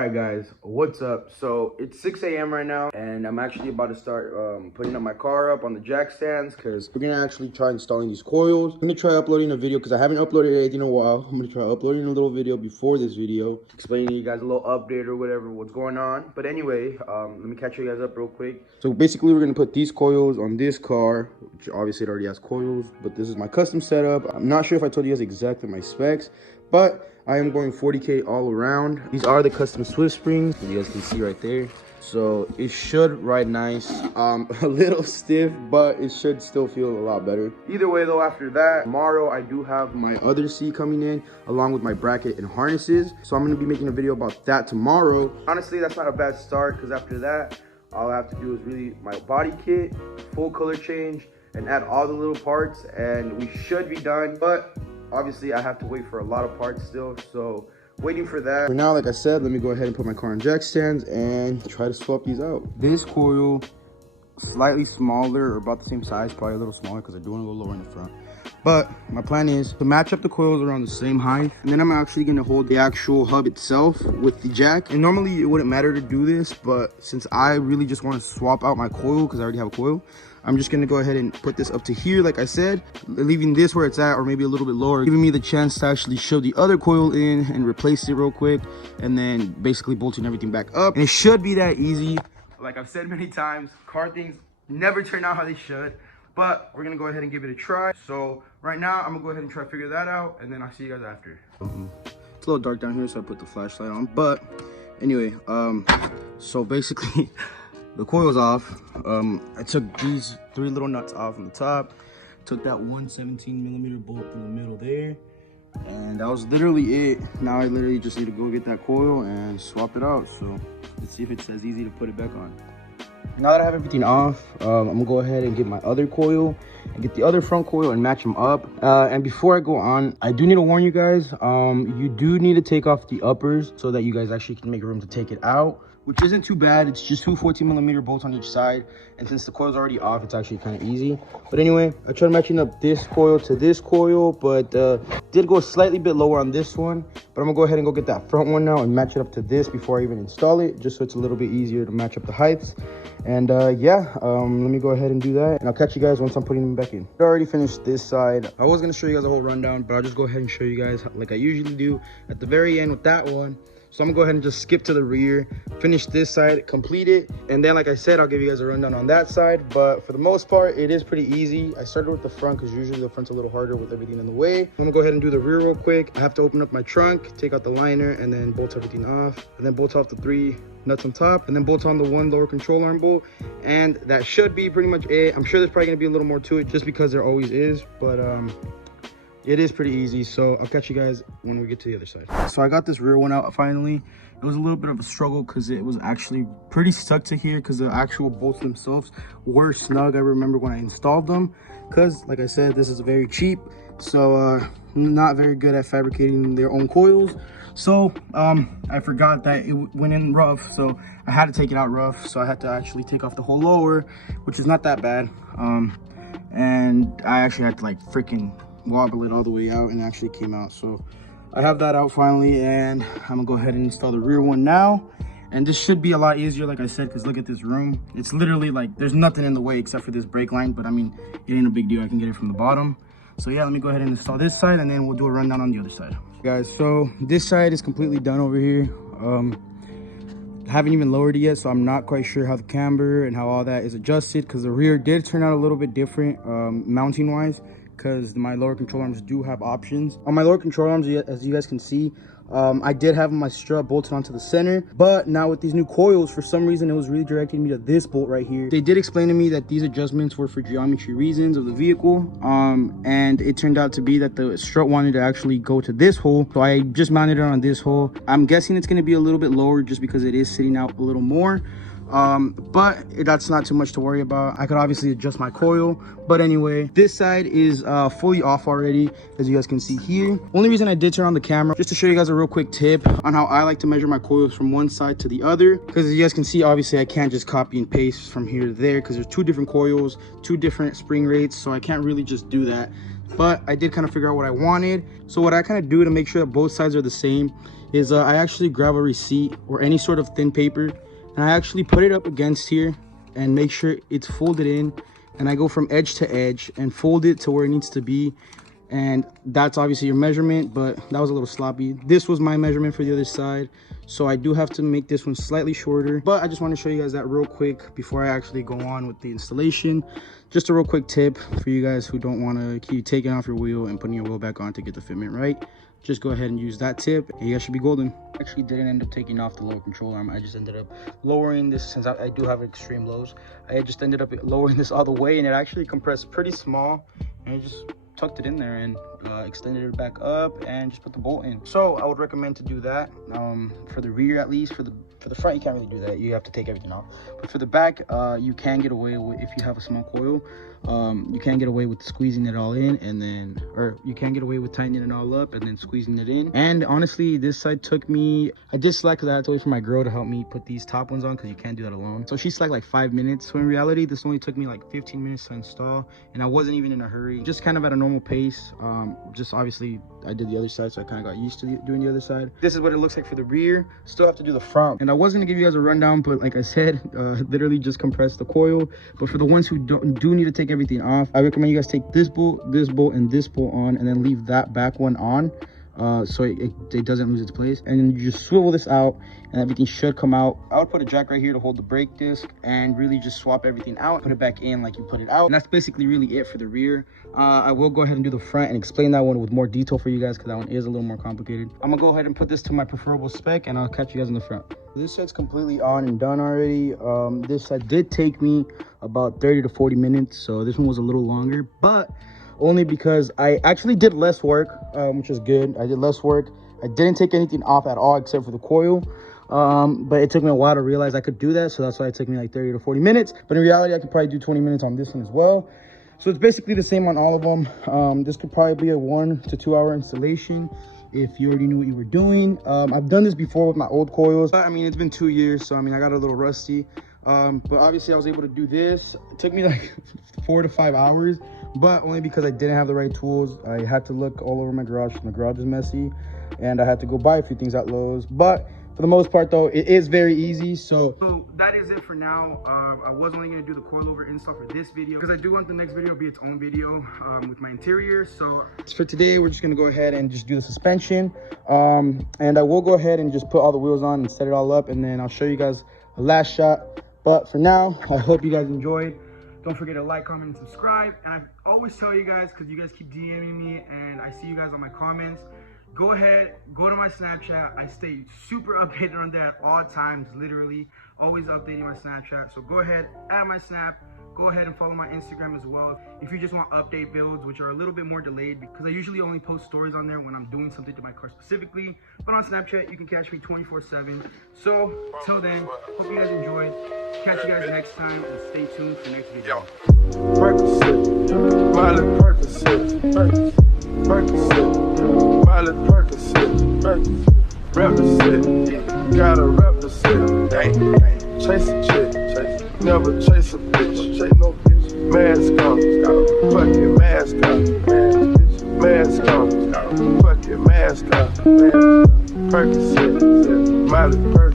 Alright guys, what's up? So it's 6 a.m. right now and I'm actually about to start putting up my car up on the jack stands because we're gonna actually try installing these coils. I'm gonna try uploading a video because I haven't uploaded anything in a while. I'm gonna try uploading a little video before this video, explaining to you guys a little update or whatever, what's going on. But anyway, let me catch you guys up real quick. So basically we're gonna put these coils on this car, which obviously it already has coils, but this is my custom setup. I'm not sure if I told you guys exactly my specs, but I am going 40K all around. These are the custom Swift springs, as you guys can see right there. So it should ride nice. A little stiff, but it should still feel a lot better. Either way though, after that, tomorrow I do have my other seat coming in, along with my bracket and harnesses. So I'm gonna be making a video about that tomorrow. Honestly, that's not a bad start, because after that, all I have to do is really my body kit, full color change, and add all the little parts, and we should be done. But obviously, I have to wait for a lot of parts still, so waiting for that. For now, like I said, let me go ahead and put my car on jack stands and try to swap these out. This coil, slightly smaller, or about the same size, probably a little smaller because I do want to go lower in the front. But my plan is to match up the coils around the same height, and then I'm actually going to hold the actual hub itself with the jack. And normally it wouldn't matter to do this, but since I really just want to swap out my coil because I already have a coil, I'm just going to go ahead and put this up to here, like I said, leaving this where it's at, or maybe a little bit lower, giving me the chance to actually shove the other coil in and replace it real quick, and then basically bolting everything back up. And it should be that easy. Like I've said many times, car things never turn out how they should, but we're going to go ahead and give it a try. So right now, I'm going to go ahead and try to figure that out, and then I'll see you guys after. It's a little dark down here, so I put the flashlight on. But anyway, so basically, the coil's off. I took these 3 little nuts off on the top, took that 117mm bolt in the middle there, and that was literally it. Now I literally just need to go get that coil and swap it out. So let's see if it's as easy to put it back on. Now that I have everything off, I'm gonna go ahead and get my other coil and get the other front coil and match them up. And before I go on, I do need to warn you guys, you do need to take off the uppers so that you guys actually can make room to take it out, which isn't too bad. It's just 2 14mm bolts on each side, and since the coil's already off, it's actually kind of easy. But anyway, I tried matching up this coil to this coil, but did go slightly bit lower on this one. But I'm gonna go ahead and go get that front one now and match it up to this before I even install it, just so it's a little bit easier to match up the heights. And yeah, let me go ahead and do that, and I'll catch you guys once I'm putting them back in. I already finished this side. I was gonna show you guys a whole rundown, but I'll just go ahead and show you guys like I usually do at the very end with that one. So I'm gonna go ahead and just skip to the rear, finish this side, complete it, and then like I said, I'll give you guys a rundown on that side. But for the most part, it is pretty easy. I started with the front because usually the front's a little harder with everything in the way. I'm gonna go ahead and do the rear real quick. I have to open up my trunk, take out the liner, and then bolt everything off, and then bolt off the 3 nuts on top, and then bolt on the 1 lower control arm bolt, and that should be pretty much it. I'm sure there's probably gonna be a little more to it just because there always is, but it is pretty easy. So I'll catch you guys when we get to the other side. So I got this rear one out finally. It was a little bit of a struggle because it was actually pretty stuck to here because the actual bolts themselves were snug. I remember when I installed them, because like I said, this is very cheap, so not very good at fabricating their own coils. So I forgot that it went in rough, so I had to take it out rough. So I had to actually take off the whole lower, which is not that bad, and I actually had to like freaking wobble it all the way out, and it actually came out. So I have that out finally, and I'm gonna go ahead and install the rear one now. And this should be a lot easier, like I said, because look at this room. It's literally like there's nothing in the way except for this brake line, but I mean, it ain't a big deal. I can get it from the bottom. So yeah, let me go ahead and install this side, and then we'll do a rundown on the other side. Guys, so this side is completely done over here. Haven't even lowered it yet, so I'm not quite sure how the camber and how all that is adjusted, because the rear did turn out a little bit different mounting wise, because my lower control arms do have options. On my lower control arms, as you guys can see, I did have my strut bolted onto the center, but now with these new coils, for some reason it was redirecting me to this bolt right here. They did explain to me that these adjustments were for geometry reasons of the vehicle, and it turned out to be that the strut wanted to actually go to this hole, so I just mounted it on this hole. I'm guessing it's going to be a little bit lower just because it is sitting out a little more. But that's not too much to worry about. I could obviously adjust my coil, but anyway, this side is fully off already, as you guys can see here. Only reason I did turn on the camera, just to show you guys a real quick tip on how I like to measure my coils from one side to the other, because as you guys can see, obviously I can't just copy and paste from here to there, because there's 2 different coils, 2 different spring rates, so I can't really just do that. But I did kind of figure out what I wanted. So what I kind of do to make sure that both sides are the same is I actually grab a receipt or any sort of thin paper, and I actually put it up against here and make sure it's folded in, and I go from edge to edge and fold it to where it needs to be. And that's obviously your measurement, but that was a little sloppy. This was my measurement for the other side, so I do have to make this one slightly shorter. But I just want to show you guys that real quick before I actually go on with the installation. Just a real quick tip for you guys who don't want to keep taking off your wheel and putting your wheel back on to get the fitment right. Just go ahead and use that tip and you guys should be golden. Actually didn't end up taking off the lower control arm. I just ended up lowering this, since I do have extreme lows. I just ended up lowering this all the way, and it actually compressed pretty small, and it just tucked it in there and extended it back up and just put the bolt in. So I would recommend to do that for the rear, at least. For the front, you can't really do that. You have to take everything off. But for the back, you can get away with, if you have a small coil, you can get away with squeezing it all in, and then, or you can get away with tightening it all up and then squeezing it in. And honestly, this side took me, I did slack because I had to wait for my girl to help me put these top ones on, because you can't do that alone. So she slacked like 5 minutes. So in reality, this only took me like 15 minutes to install, and I wasn't even in a hurry, just kind of at a normal pace. Just obviously I did the other side, so I kind of got used to doing the other side. This is what it looks like for the rear. Still have to do the front, and I was going to give you guys a rundown, but like I said, literally just compress the coil. But for the ones who do need to take everything off, I recommend you guys take this bolt, and this bolt on, and then leave that back one on, so it doesn't lose its place. And then you just swivel this out and everything should come out. I would put a jack right here to hold the brake disc and really just swap everything out, put it back in like you put it out. And that's basically really it for the rear. I will go ahead and do the front and explain that one with more detail for you guys, because that one is a little more complicated. I'm gonna go ahead and put this to my preferable spec, and I'll catch you guys in the front. This side's completely on and done already. This side did take me about 30 to 40 minutes, so this one was a little longer, but only because I actually did less work, which is good. I did less work. I didn't take anything off at all except for the coil. But it took me a while to realize I could do that, so that's why it took me like 30 to 40 minutes. But in reality, I could probably do 20 minutes on this one as well. So it's basically the same on all of them. This could probably be a 1 to 2 hour installation if you already knew what you were doing. I've done this before with my old coils. I mean, it's been 2 years, so I mean, I got a little rusty. But obviously I was able to do this. It took me like 4 to 5 hours, but only because I didn't have the right tools. I had to look all over my garage. My garage is messy, and I had to go buy a few things at Lowe's. But for the most part though, it is very easy. So that is it for now. I was only going to do the coilover install for this video, because I do want the next video to be its own video with my interior. So for today, we're just going to go ahead and just do the suspension, and I will go ahead and just put all the wheels on and set it all up, and then I'll show you guys a last shot. But for now, I hope you guys enjoyed. Don't forget to like, comment, and subscribe. And I always tell you guys, because you guys keep DMing me and I see you guys on my comments, go ahead, go to my Snapchat. I stay super updated on there at all times, literally always updating my Snapchat. So go ahead, add my Snap. Go ahead and follow my Instagram as well if you just want update builds, which are a little bit more delayed, because I usually only post stories on there when I'm doing something to my car specifically. But on Snapchat, you can catch me 24/7. So till then, hope you guys enjoyed. Catch you guys next time, and stay tuned for next video. Percocet, Miley Percocet, Percocet, Miley Percocet, represent, gotta represent, chase a chick, never chase a bitch, chase no bitch, mask on, fucking mask on, mask on, fucking mask on, Percocet, Miley Percocet.